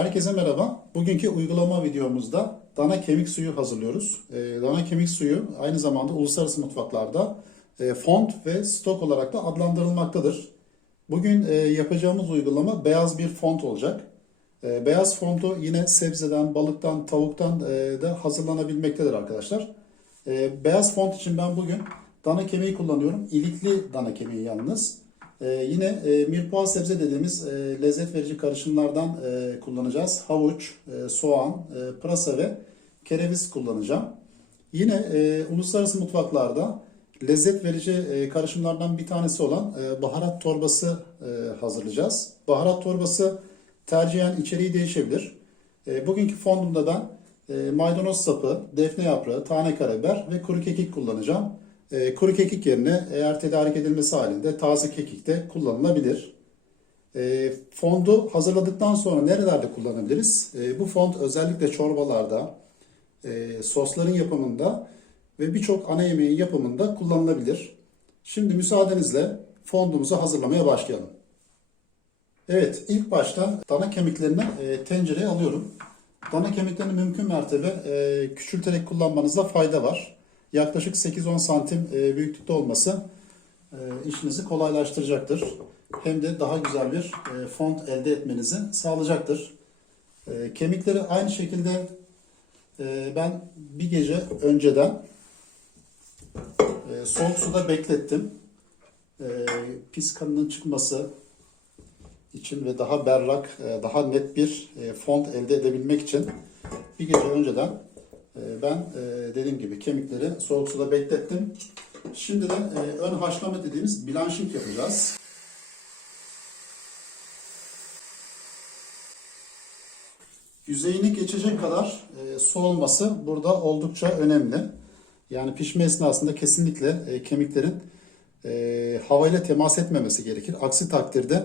Herkese merhaba. Bugünkü uygulama videomuzda dana kemik suyu hazırlıyoruz. Ee, dana kemik suyu aynı zamanda uluslararası mutfaklarda e, font ve stok olarak da adlandırılmaktadır. Bugün e, yapacağımız uygulama beyaz bir font olacak. E, beyaz fontu yine sebzeden, balıktan, tavuktan da hazırlanabilmektedir arkadaşlar. Beyaz font için ben bugün dana kemiği kullanıyorum. İlikli dana kemiği yalnız. Ee, yine e, mirpoğa sebze dediğimiz e, lezzet verici karışımlardan e, kullanacağız. Havuç, e, soğan, e, pırasa ve kereviz kullanacağım. Yine e, uluslararası mutfaklarda lezzet verici e, karışımlardan bir tanesi olan e, baharat torbası e, hazırlayacağız. Baharat torbası tercihen içeriği değişebilir. E, bugünkü fondumda ben e, maydanoz sapı, defne yaprağı, tane karabiber ve kuru kekik kullanacağım. E, kuru kekik yerine eğer tedarik edilmesi halinde taze kekik de kullanılabilir. E, fondu hazırladıktan sonra nerelerde kullanabiliriz? E, bu fond özellikle çorbalarda, e, sosların yapımında ve birçok ana yemeğin yapımında kullanılabilir. Şimdi müsaadenizle fondumuzu hazırlamaya başlayalım. Evet, ilk başta dana kemiklerini e, tencereye alıyorum. Dana kemiklerini mümkün mertebe e, küçülterek kullanmanızda fayda var. Yaklaşık 8-10 santim e, büyüklükte olması e, işinizi kolaylaştıracaktır. Hem de daha güzel bir e, font elde etmenizi sağlayacaktır. Kemikleri aynı şekilde ben bir gece önceden soğuk suda beklettim. Pis kanının çıkması için ve daha berrak, daha net bir font elde edebilmek için bir gece önceden ben e, dediğim gibi kemikleri soğuk suda beklettim. Şimdi de e, ön haşlama dediğimiz blanching yapacağız. Yüzeyini geçecek kadar e, su olması burada oldukça önemli. Yani pişme esnasında kesinlikle kemiklerin havayla temas etmemesi gerekir. Aksi takdirde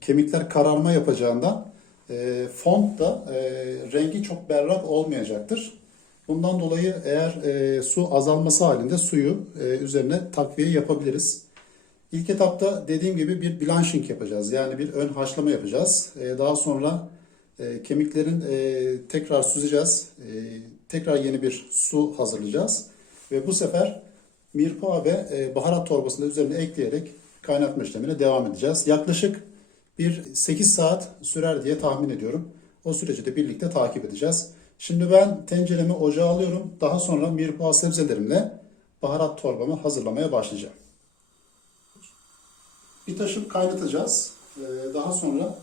kemikler kararma yapacağından e, font da rengi çok berrak olmayacaktır. Bundan dolayı eğer e, su azalması halinde suyu e, üzerine takviye yapabiliriz. İlk etapta dediğim gibi bir blanching yapacağız. Yani bir ön haşlama yapacağız. E, daha sonra e, kemiklerin e, tekrar süzeceğiz. E, tekrar yeni bir su hazırlayacağız. Ve bu sefer mirpa ve e, baharat torbasını üzerine ekleyerek kaynatma işlemine devam edeceğiz. Yaklaşık bir 8 saat sürer diye tahmin ediyorum. O süreci de birlikte takip edeceğiz. Şimdi ben tenceremi ocağa alıyorum. Daha sonra mirpa sebzelerimle baharat torbamı hazırlamaya başlayacağım. Bir taşıp kaynatacağız. Ee, Daha sonra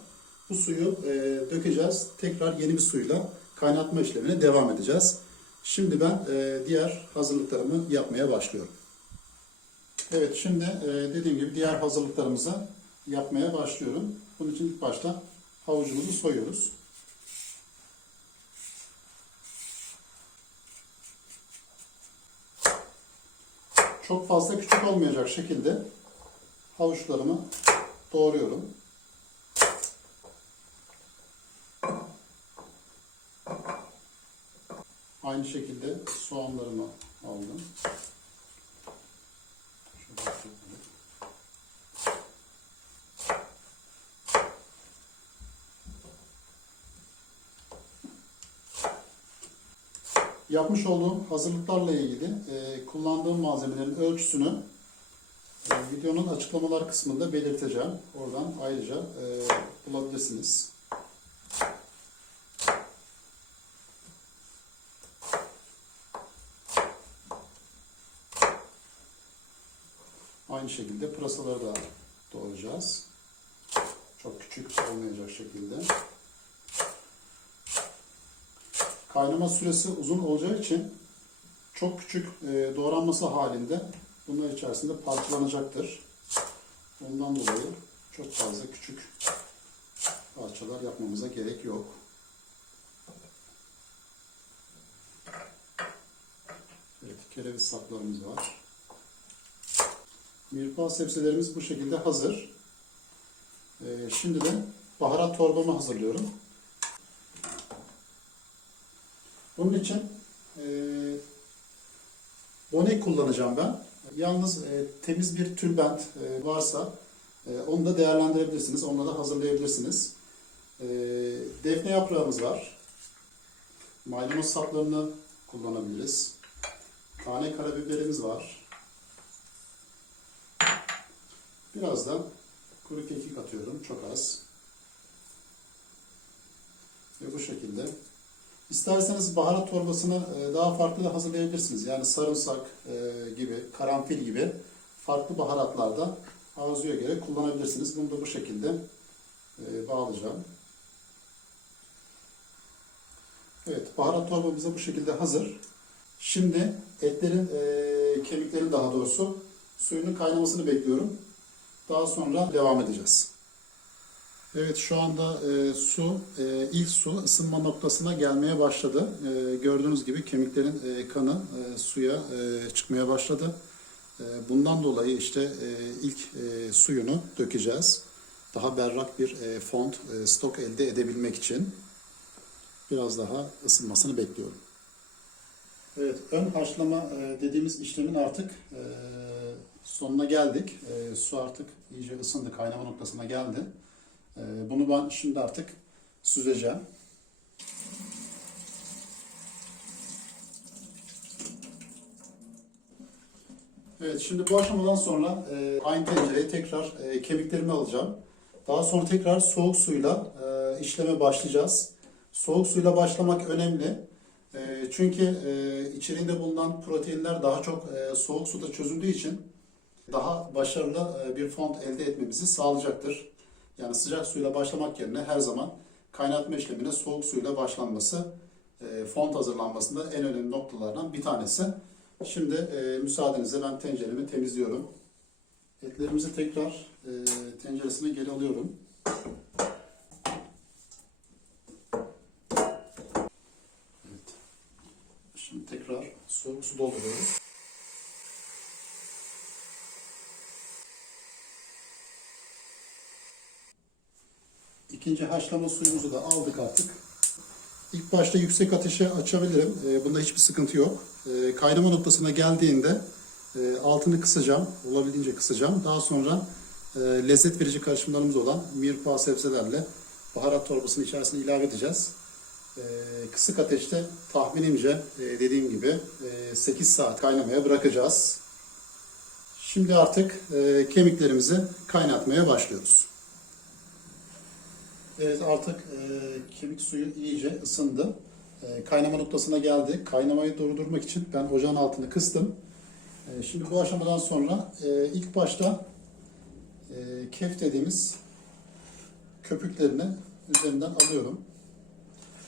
bu suyu e, dökeceğiz. Tekrar yeni bir suyla kaynatma işlemine devam edeceğiz. Şimdi ben e, diğer hazırlıklarımı yapmaya başlıyorum. Evet şimdi e, dediğim gibi diğer hazırlıklarımızı yapmaya başlıyorum. Bunun için ilk başta havucumuzu soyuyoruz. Çok fazla küçük olmayacak şekilde havuçlarımı doğruyorum. Aynı şekilde soğanlarımı aldım. Yapmış olduğum hazırlıklarla ilgili e, kullandığım malzemelerin ölçüsünü e, videonun açıklamalar kısmında belirteceğim. Oradan ayrıca e, bulabilirsiniz. Aynı şekilde pırasaları da doğrayacağız. Çok küçük olmayacak şekilde. Kaynama süresi uzun olacağı için çok küçük e, doğranması halinde bunlar içerisinde parçalanacaktır. Ondan dolayı çok fazla küçük parçalar yapmamıza gerek yok. Evet, kereviz saplarımız var. Mirpa sebzelerimiz bu şekilde hazır. E, şimdi de baharat torbamı hazırlıyorum. Bunun için e, bonek kullanacağım ben. Yalnız e, temiz bir tülbent e, varsa e, onu da değerlendirebilirsiniz. Onunla da hazırlayabilirsiniz. Ee, defne yaprağımız var. Maydanoz saplarını kullanabiliriz. Tane karabiberimiz var. Biraz da kuru kekik atıyorum. Çok az. Ve bu şekilde. İsterseniz baharat torbasını e, daha farklı da hazırlayabilirsiniz. Yani sarımsak e, gibi, karanfil gibi farklı baharatlarda arzuya göre kullanabilirsiniz. Bunu da bu şekilde e, bağlayacağım. Evet, baharat torbamız bu şekilde hazır. Şimdi etlerin, kemiklerin daha doğrusu suyunun kaynamasını bekliyorum. Daha sonra devam edeceğiz. Evet şu anda e, su, e, ilk su ısınma noktasına gelmeye başladı. E, gördüğünüz gibi kemiklerin e, kanı e, suya e, çıkmaya başladı. E, bundan dolayı işte e, ilk e, suyunu dökeceğiz. Daha berrak bir e, font, e, stok elde edebilmek için biraz daha ısınmasını bekliyorum. Evet, ön haşlama e, dediğimiz işlemin artık e, sonuna geldik. E, su artık iyice ısındı, kaynama noktasına geldi. E, bunu ben şimdi artık süzeceğim. Evet, şimdi bu aşamadan sonra e, aynı tencereye tekrar e, kemiklerimi alacağım. Daha sonra tekrar soğuk suyla e, işleme başlayacağız. Soğuk suyla başlamak önemli. Çünkü e, içeriğinde bulunan proteinler daha çok soğuk suda çözüldüğü için daha başarılı bir font elde etmemizi sağlayacaktır. Yani sıcak suyla başlamak yerine her zaman kaynatma işlemine soğuk suyla başlanması e, font hazırlanmasında en önemli noktalardan bir tanesi. Şimdi e, müsaadenizle ben tenceremi temizliyorum. Etlerimizi tekrar e, tenceresine geri alıyorum. Evet. Şimdi tekrar soğuk su dolduruyoruz. İkinci haşlama suyumuzu da aldık artık. İlk başta yüksek ateşe açabilirim. E, bunda hiçbir sıkıntı yok. E, kaynama noktasına geldiğinde e, altını kısacağım. Olabildiğince kısacağım. Daha sonra e, lezzet verici karışımlarımız olan mirpa sebzelerle baharat torbasının içerisine ilave edeceğiz. E, kısık ateşte tahminimce e, dediğim gibi e, 8 saat kaynamaya bırakacağız. Şimdi artık kemiklerimizi kaynatmaya başlıyoruz. Evet artık e, kemik suyu iyice ısındı. E, kaynama noktasına geldi. Kaynamayı durdurmak için ben ocağın altını kıstım. E, şimdi bu aşamadan sonra e, ilk başta e, kef dediğimiz köpüklerini üzerinden alıyorum.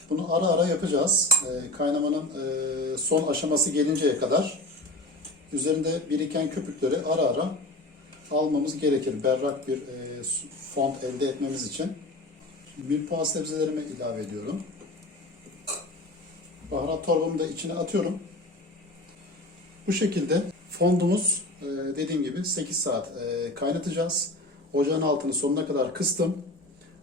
Bunu ara ara yapacağız. E, kaynamanın e, son aşaması gelinceye kadar üzerinde biriken köpükleri ara ara almamız gerekir. Berrak bir e, font elde etmemiz için. Mirpa sebzelerimi ilave ediyorum. Baharat torbamı da içine atıyorum. Bu şekilde fondumuz e, dediğim gibi 8 saat e, kaynatacağız. Ocağın altını sonuna kadar kıstım.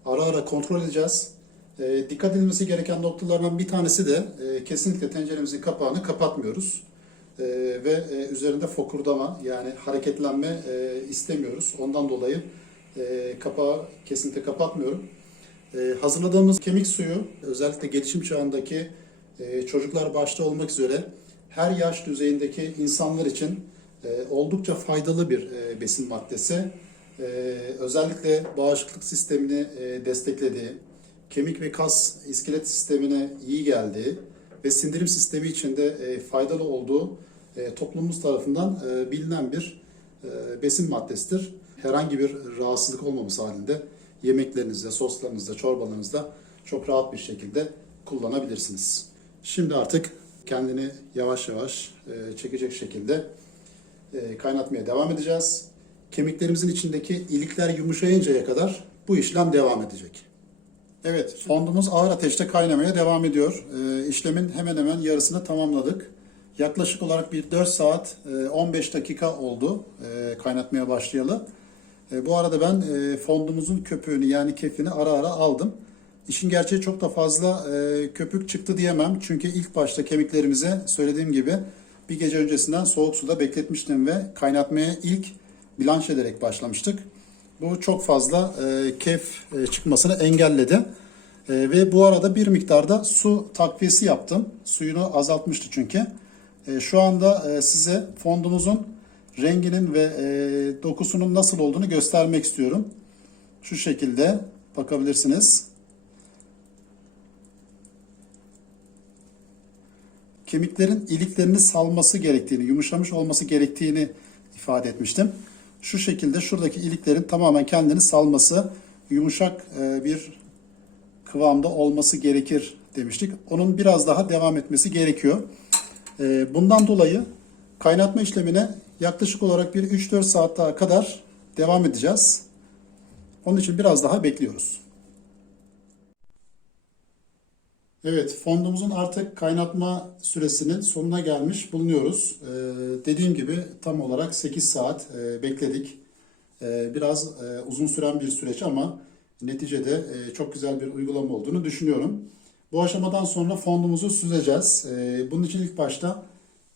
Ara ara kontrol edeceğiz. E, dikkat edilmesi gereken noktalardan bir tanesi de kesinlikle tenceremizin kapağını kapatmıyoruz. Ve üzerinde fokurdama yani hareketlenme istemiyoruz. Ondan dolayı kapağı kesinlikle kapatmıyorum. Ee, hazırladığımız kemik suyu özellikle gelişim çağındaki e, çocuklar başta olmak üzere her yaş düzeyindeki insanlar için e, oldukça faydalı bir e, besin maddesi. Özellikle bağışıklık sistemini desteklediği, kemik ve kas iskelet sistemine iyi geldiği ve sindirim sistemi için de faydalı olduğu toplumumuz tarafından bilinen bir besin maddesidir. Herhangi bir rahatsızlık olmaması halinde yemeklerinizde, soslarınızda, çorbalarınızda çok rahat bir şekilde kullanabilirsiniz. Şimdi artık kendini yavaş yavaş e, çekecek şekilde e, kaynatmaya devam edeceğiz. Kemiklerimizin içindeki ilikler yumuşayıncaya kadar bu işlem devam edecek. Evet, fondumuz ağır ateşte kaynamaya devam ediyor. E, işlemin hemen hemen yarısını tamamladık. Yaklaşık olarak bir 4 saat 15 dakika oldu kaynatmaya başlayalı. E, bu arada ben e, fondumuzun köpüğünü yani kefini ara ara aldım. İşin gerçeği çok da fazla e, köpük çıktı diyemem. Çünkü ilk başta kemiklerimize söylediğim gibi bir gece öncesinden soğuk suda bekletmiştim ve kaynatmaya ilk blanş ederek başlamıştık. Bu çok fazla e, kef e, çıkmasını engelledi. E, ve bu arada bir miktarda su takviyesi yaptım. Suyunu azaltmıştı çünkü. E, şu anda e, size fondumuzun renginin ve e, dokusunun nasıl olduğunu göstermek istiyorum. Şu şekilde bakabilirsiniz. Kemiklerin iliklerini salması gerektiğini, yumuşamış olması gerektiğini ifade etmiştim. Şu şekilde şuradaki iliklerin tamamen kendini salması, yumuşak e, bir kıvamda olması gerekir demiştik. Onun biraz daha devam etmesi gerekiyor. E, Bundan dolayı kaynatma işlemine yaklaşık olarak bir 3-4 saat daha kadar devam edeceğiz. Onun için biraz daha bekliyoruz. Evet, fondumuzun artık kaynatma süresinin sonuna gelmiş bulunuyoruz. Ee, dediğim gibi tam olarak 8 saat e, bekledik. Ee, biraz e, uzun süren bir süreç ama neticede e, çok güzel bir uygulama olduğunu düşünüyorum. Bu aşamadan sonra fondumuzu süzeceğiz. Ee, bunun için ilk başta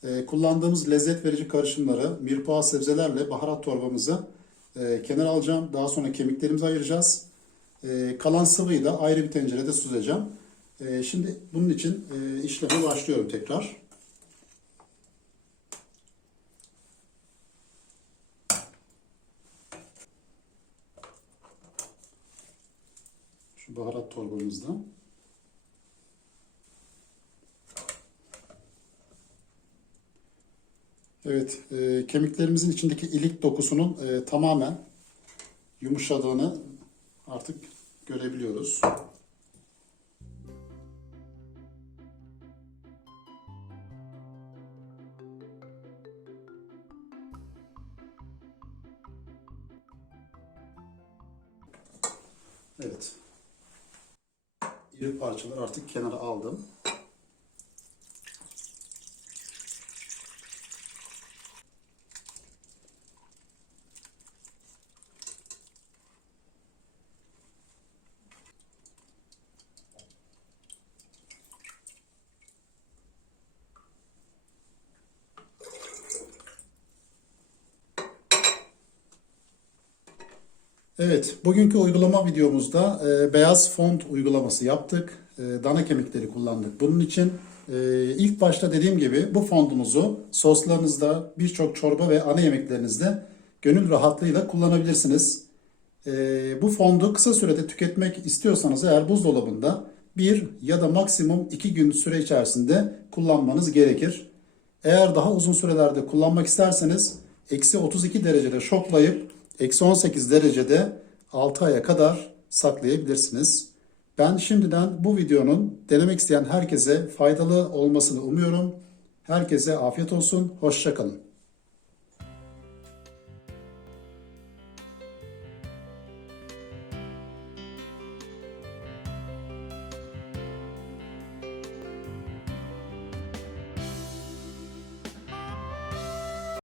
e, kullandığımız lezzet verici karışımları, mirpoğa sebzelerle baharat torbamızı e, kenara alacağım. Daha sonra kemiklerimizi ayıracağız. E, kalan sıvıyı da ayrı bir tencerede süzeceğim. E, şimdi bunun için e, işleme başlıyorum tekrar. Şu baharat torbamızdan. Evet, e, kemiklerimizin içindeki ilik dokusunun e, tamamen yumuşadığını artık görebiliyoruz. Evet. İri parçalar artık kenara aldım. Evet, bugünkü uygulama videomuzda e, beyaz font uygulaması yaptık. E, dana kemikleri kullandık. Bunun için e, ilk başta dediğim gibi bu fondumuzu soslarınızda, birçok çorba ve ana yemeklerinizde gönül rahatlığıyla kullanabilirsiniz. E, bu fondu kısa sürede tüketmek istiyorsanız eğer buzdolabında bir ya da maksimum iki gün süre içerisinde kullanmanız gerekir. Eğer daha uzun sürelerde kullanmak isterseniz eksi 32 derecede şoklayıp eksi 18 derecede 6 aya kadar saklayabilirsiniz. Ben şimdiden bu videonun denemek isteyen herkese faydalı olmasını umuyorum. Herkese afiyet olsun, hoşçakalın.